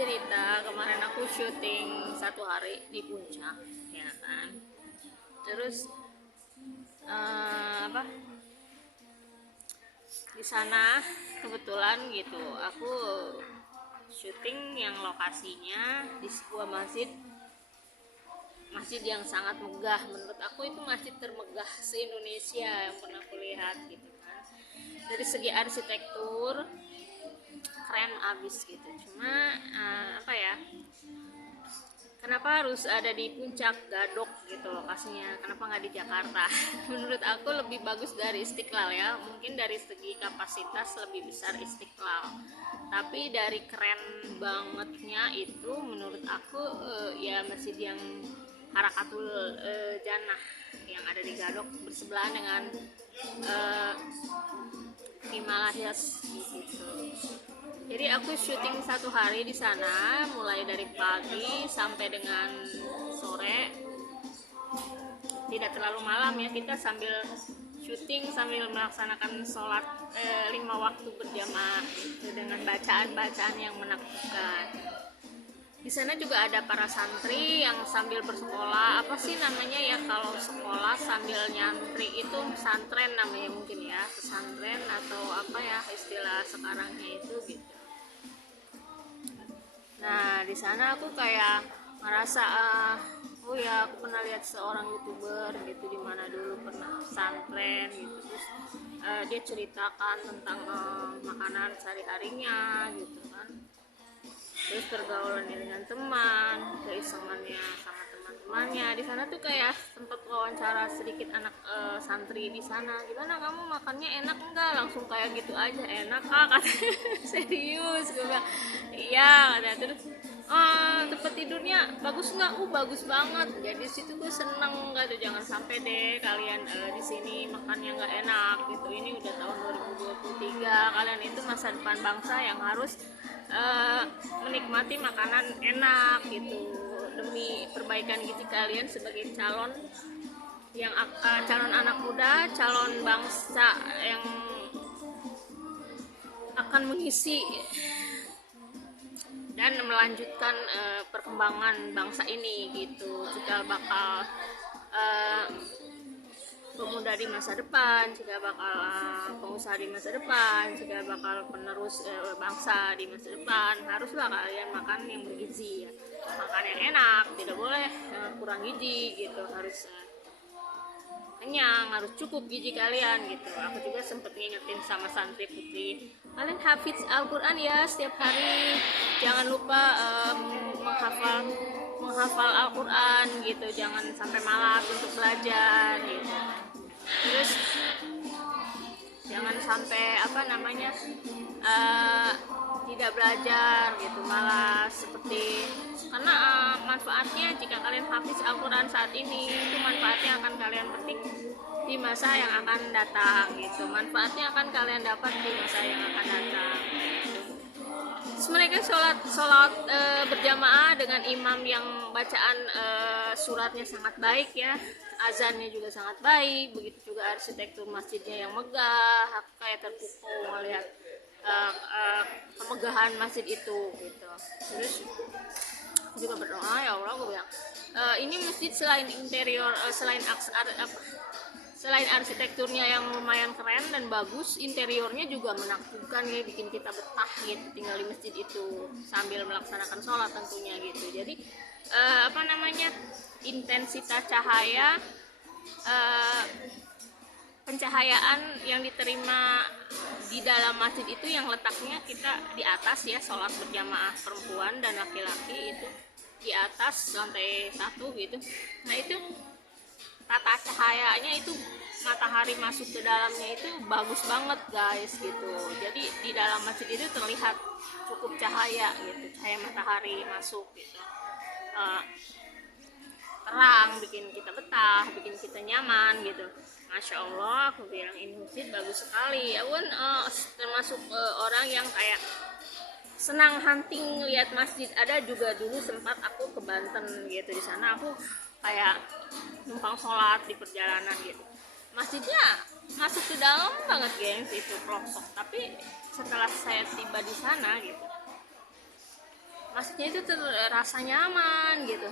cerita kemarin aku syuting 1 hari di puncak, ya kan. Terus apa di sana kebetulan gitu aku syuting yang lokasinya di sebuah masjid yang sangat megah. Menurut aku itu masjid termegah se-Indonesia yang pernah aku lihat gitu kan. Dari segi arsitektur keren abis gitu. Cuma apa ya, kenapa harus ada di puncak Gadok gitu lokasinya, kenapa nggak di Jakarta? Menurut aku lebih bagus dari Istiqlal ya. Mungkin dari segi kapasitas lebih besar Istiqlal, tapi dari keren bangetnya itu menurut aku ya masjid yang Harakatul Jannah yang ada di Gadok bersebelahan dengan Himalayas gitu. Jadi aku syuting 1 hari di sana, mulai dari pagi sampai dengan sore. Tidak terlalu malam ya, kita sambil syuting sambil melaksanakan sholat 5 waktu berjamaah gitu, dengan bacaan-bacaan yang menakjubkan. Di sana juga ada para santri yang sambil bersekolah. Apa sih namanya ya kalau sekolah sambil nyantri itu? Pesantren namanya mungkin ya, pesantren atau apa ya istilah sekarangnya itu gitu. Nah di sana aku kayak merasa oh ya aku pernah lihat seorang youtuber gitu di mana dulu pernah pesantren gitu. Terus dia ceritakan tentang makanan sehari-harinya gitu kan. Terus pergaulannya dengan teman, keisengannya sama teman-temannya. Di sana tuh kayak sempat wawancara sedikit anak santri di sana. Gimana kamu makannya enak enggak? Langsung kayak gitu aja, enak kak katanya. Serius gue bilang iya katanya. Terus tempat tidurnya bagus nggak? Bagus banget. Jadi situ gue seneng gitu. Jangan sampai deh kalian di sini makannya nggak enak gitu. Ini udah tahun 2023, kalian itu masa depan bangsa yang harus menikmati makanan enak gitu demi perbaikan gizi kalian sebagai calon calon anak muda, calon bangsa yang akan mengisi dan melanjutkan perkembangan bangsa ini gitu. Juga bakal pemuda di masa depan, juga bakal pengusaha di masa depan, juga bakal penerus bangsa di masa depan. Haruslah kalian makan yang bergizi ya, makan yang enak, tidak boleh kurang gizi gitu, harus kenyang, harus cukup gizi kalian gitu. Aku juga sempet ngingetin sama santri putri, kalian hafiz Al-Quran ya setiap hari, jangan lupa menghafal Al-Quran gitu, jangan sampai malas untuk belajar gitu. Terus jangan sampai tidak belajar gitu, malas seperti karena manfaatnya jika kalian hafiz Al-Quran saat ini itu manfaatnya akan kalian petik di masa yang akan datang gitu, manfaatnya akan kalian dapat di masa yang akan datang. Terus mereka sholat berjamaah dengan imam yang bacaan suratnya sangat baik ya, azannya juga sangat baik, begitu juga arsitektur masjidnya yang megah. Aku kayak terpukau melihat kemegahan masjid itu gitu. Terus aku juga berdoa, ya Allah, aku bilang ini masjid selain interior, selain arsitekturnya yang lumayan keren dan bagus, interiornya juga menakjubkan ya, bikin kita betah gitu tinggal di masjid itu sambil melaksanakan sholat tentunya gitu. Jadi intensitas cahaya, pencahayaan yang diterima di dalam masjid itu yang letaknya kita di atas ya, sholat berjamaah perempuan dan laki-laki itu di atas lantai 1 gitu. Nah itu tata cahayanya itu matahari masuk ke dalamnya itu bagus banget guys gitu. Jadi di dalam masjid itu terlihat cukup cahaya gitu, cahaya matahari masuk gitu. Terang, bikin kita betah, bikin kita nyaman gitu. Masya Allah, aku bilang ini masjid bagus sekali. Aku termasuk orang yang kayak senang hunting lihat masjid. Ada juga dulu sempat aku ke Banten gitu, di sana aku kayak numpang sholat di perjalanan gitu. Masjidnya masuk ke dalam banget gengs, itu pelosok. Tapi setelah saya tiba di sana gitu, masjidnya itu terasa nyaman gitu,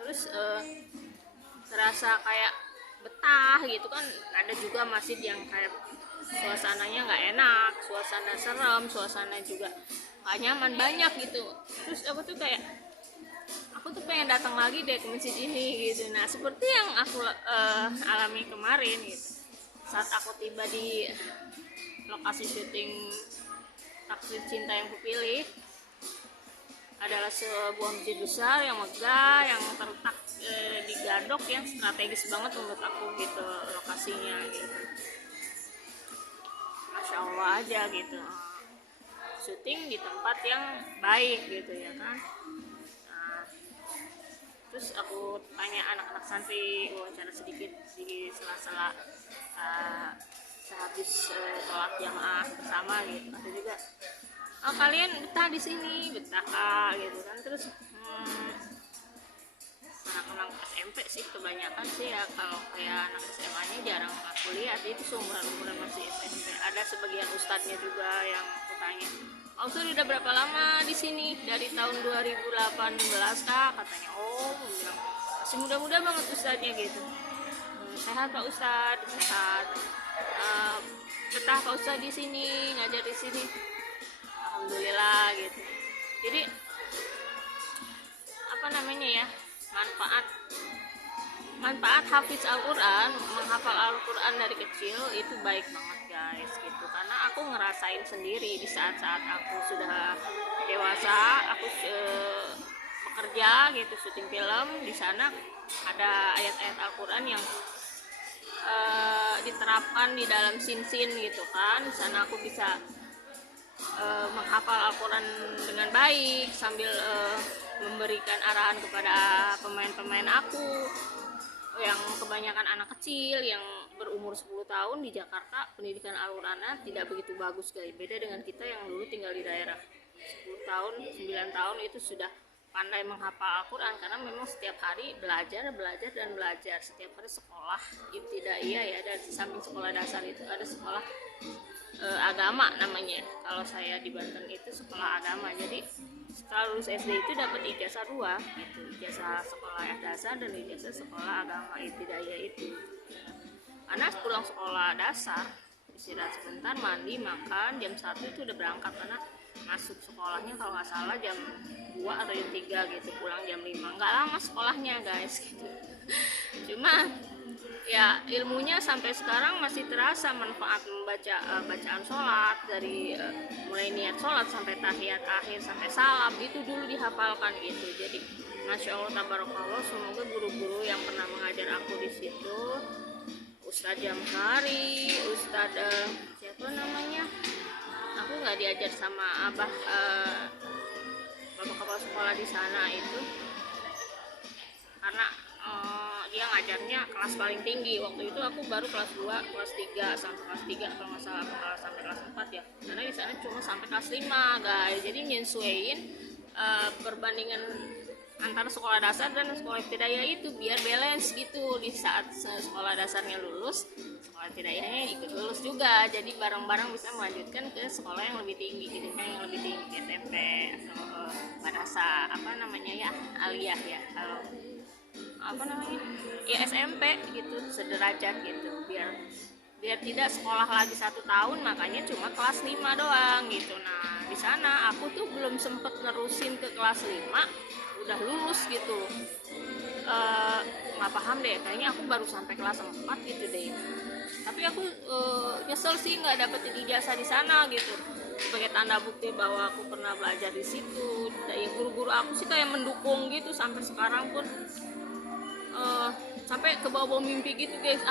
terus terasa kayak betah gitu kan. Ada juga masjid yang kayak suasananya nggak enak, suasana serem, suasana juga nggak nyaman banyak gitu. Terus aku tuh kayak aku tuh pengen datang lagi deh ke masjid ini gitu. Nah seperti yang aku alami kemarin gitu, saat aku tiba di lokasi syuting Taksir Cinta yang kupilih, adalah sebuah masjid besar yang megah yang terletak di Gadok yang strategis banget menurut aku gitu lokasinya gitu. Masya Allah aja gitu, syuting di tempat yang baik gitu ya kan. Nah, terus aku tanya anak-anak santri, wawancara sedikit di sela-sela sehabis sholat jamaah bersama gitu. Ada juga, oh kalian betah di sini, betah kak gitu kan. Terus anak-anak SMP sih kebanyakan sih ya, kalau kayak anak SMA nya jarang aku lihat, itu seumuran masih SMP. Ada sebagian ustadznya juga yang aku tanya, oh Ustadz udah berapa lama di sini? Dari tahun 2018 kak katanya. Oh bilang masih muda-muda banget ustadznya gitu. Sehat Pak Ustadz, sehat. Betah Pak Ustadz di sini, ngajar di sini. Alhamdulillah gitu. Jadi apa namanya ya, manfaat hafiz Al-Quran, menghafal Al-Quran dari kecil itu baik banget guys gitu. Karena aku ngerasain sendiri di saat-saat aku sudah dewasa, aku bekerja gitu, syuting film. Di sana ada ayat-ayat Al-Quran yang diterapkan di dalam scene-scene gitu kan. Di sana aku bisa menghafal Al-Quran dengan baik sambil memberikan arahan kepada pemain-pemain aku yang kebanyakan anak kecil yang berumur 10 tahun. Di Jakarta pendidikan Al-Qurannya tidak begitu bagus guys, beda dengan kita yang dulu tinggal di daerah. 10 tahun, 9 tahun itu sudah pandai menghafal Al-Quran, karena memang setiap hari belajar dan belajar. Setiap hari sekolah ibtidaiyah ya, dan di samping sekolah dasar itu ada sekolah agama namanya. Kalau saya di Banten itu sekolah agama, jadi setelah lulus SD itu dapat ijazah 2 gitu, ijazah sekolah dasar dan ijazah sekolah agama ibtidaiyah itu. Karena pulang sekolah dasar istirahat sebentar, mandi, makan, jam 1 itu udah berangkat, karena masuk sekolahnya kalau nggak salah jam 2 atau jam 3 gitu, pulang jam 5. Nggak lama sekolahnya guys gitu. Cuma ya ilmunya sampai sekarang masih terasa, manfaat membaca bacaan sholat dari mulai niat sholat sampai tahiyat akhir sampai salam itu dulu dihafalkan gitu. Jadi masya Allah tabarakallah, semoga guru-guru yang pernah mengajar aku di situ, Ustadz Jamhari, Ustadz siapa namanya, aku nggak diajar sama abah bapak kepala sekolah di sana itu, karena dia ngajarnya kelas paling tinggi. Waktu itu aku baru kelas 2, kelas 3 sampai kelas 3 kalau nggak salah, sampai kelas 4 ya. Karena di sana cuma sampai kelas 5 guys. Jadi nyesuaiin perbandingan antara sekolah dasar dan sekolah ibtidaiyah itu biar balance gitu. Di saat sekolah dasarnya lulus, sekolah ibtidaiyahnya ikut lulus juga. Jadi bareng-bareng bisa melanjutkan ke sekolah yang lebih tinggi gitu kan, yang lebih tinggi SMP atau madrasah apa namanya ya, aliyah ya, kalau apa namanya ya SMP gitu, sederajat gitu, biar tidak sekolah lagi 1 tahun makanya cuma kelas 5 doang gitu. Nah di sana aku tuh belum sempet nerusin ke kelas 5 udah lulus gitu. Nggak paham deh, kayaknya aku baru sampai kelas 4 gitu deh. Tapi aku nyesel sih nggak dapet ijazah di sana gitu, sebagai tanda bukti bahwa aku pernah belajar di situ. Dan guru-guru aku sih kayak mendukung gitu sampai sekarang pun. Sampai ke bawah mimpi gitu guys,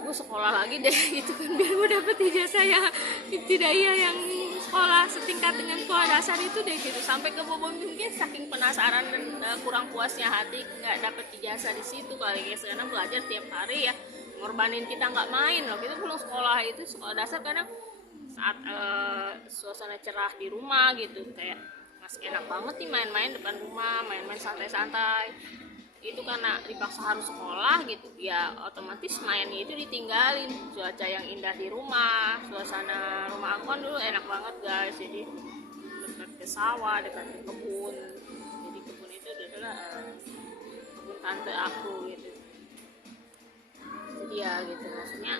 gue sekolah lagi deh gitu kan, biar gue dapet ijazah yang ibtidaiyah yang sekolah setingkat dengan sekolah dasar itu deh gitu. Sampai ke bawah mimpi saking penasaran dan kurang puasnya hati nggak dapet ijazah di situ kali guys, karena belajar tiap hari ya, ngorbanin kita nggak main loh. Kita pulang sekolah itu sekolah dasar kadang saat suasana cerah di rumah gitu, kayak masih enak banget nih main-main depan rumah, main-main santai-santai. Itu karena dipaksa harus sekolah gitu ya, otomatis mainnya itu ditinggalin. Cuaca yang indah di rumah, suasana rumah aku kan dulu enak banget guys, jadi dekat ke ke sawah, dekat ke kebun. Jadi kebun itu adalah kebun tante aku gitu. Jadi ya gitu, maksudnya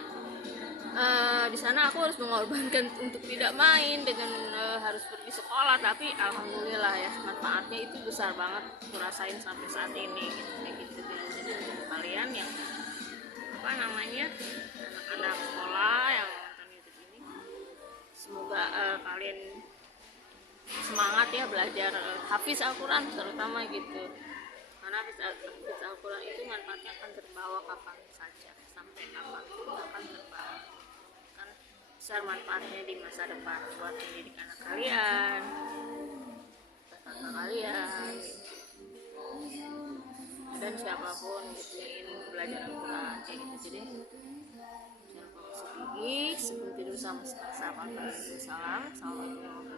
di sana aku harus mengorbankan untuk tidak main dengan harus pergi sekolah, tapi alhamdulillah ya manfaatnya itu besar banget aku rasain sampai saat ini gitu. Kayak gitu. Jadi untuk kalian yang apa namanya anak-anak sekolah yang nonton YouTube ini, semoga kalian semangat ya belajar hafiz Al-Quran terutama gitu, karena hafiz Al-Quran itu manfaatnya akan terbawa kapan saja, sampai kapan akan terbawa, kan besar manfaatnya di masa depan buat mendidik anak kalian, tetangga kalian dan siapapun gitu yang ingin belajar Al-Quran kayak gitu. Jadi jangan lupa masuk gigi sebelum tidur sama salam. Assalamualaikum warahmatullahi wabarakatuh.